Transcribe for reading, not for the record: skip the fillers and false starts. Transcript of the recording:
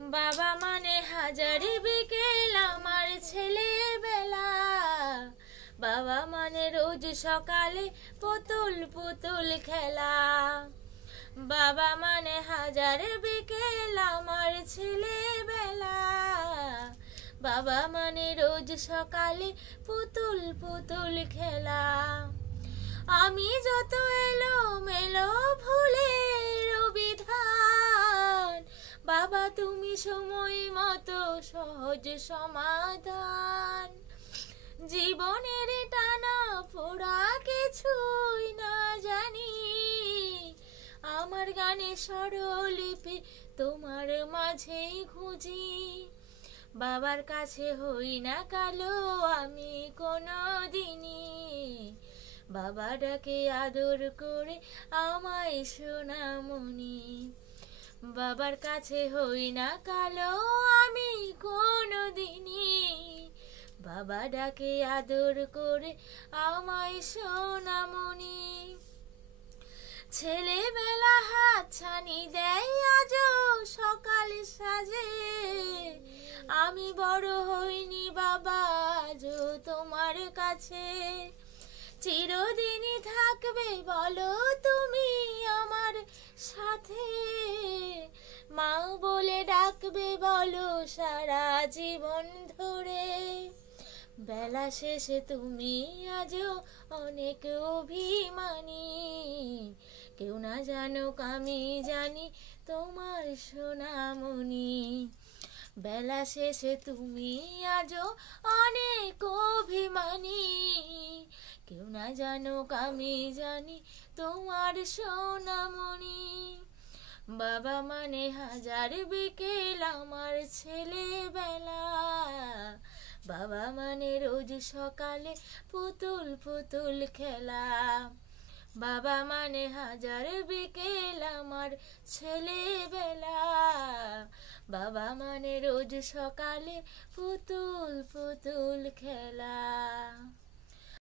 বাবা মানে হাজারে বিকেল আমার ছেলেবেলা। বাবা মানে রোজ সকালে পুতুল পুতুল খেলা। বাবা মানে হাজারে বিকেল আমার ছেলেবেলা। বাবা মানে রোজ সকালে পুতুল পুতুল খেলা। আমি যত এলো মেলো ভুলের বিধান, বাবা তুমি সময় মতো সহজ সমাধান। জীবনের টানা পোড়া কিছুই না জানি, আমার গানে স্বরলিপি তোমার মাঝেই খুঁজি। বাবার কাছে হই না কালো আমি কোনো দিনই, বাবা ডাকে আদর করে আমায় সোনামণি। বাবার কাছে হই না কালো আমি কোনো দিনই, বাবা ডাকে আদর করে আমায় সোনামণি। ছেলেবেলা হাত ছানি দেয় আজও সকাল সাজে, আমি বড় হইনি বাবা আজও তোমার কাছে। চিরদিনই থাকবে বলো তুমি আমার সাথে, মা বলে ডাকবে বলো সারা জীবন ধরে। বেলা শেষে তুমি আজও অনেক অভিমানী, কেউ না জানুক আমি জানি তোমার সোনামণি। বেলা শেষে তুমি আজও অনেক অভিমানী, কেউ না জানুক আমি জানি তোমার সোনামণি। বাবা মানে হাজার বিকেল আমার ছেলেবেলা। বাবা মানে রোজ সকালে পুতুল পুতুল খেলা। বাবা মানে হাজার বিকেল আমার ছেলেবেলা। বাবা মানে রোজ সকালে পুতুল পুতুল খেলা।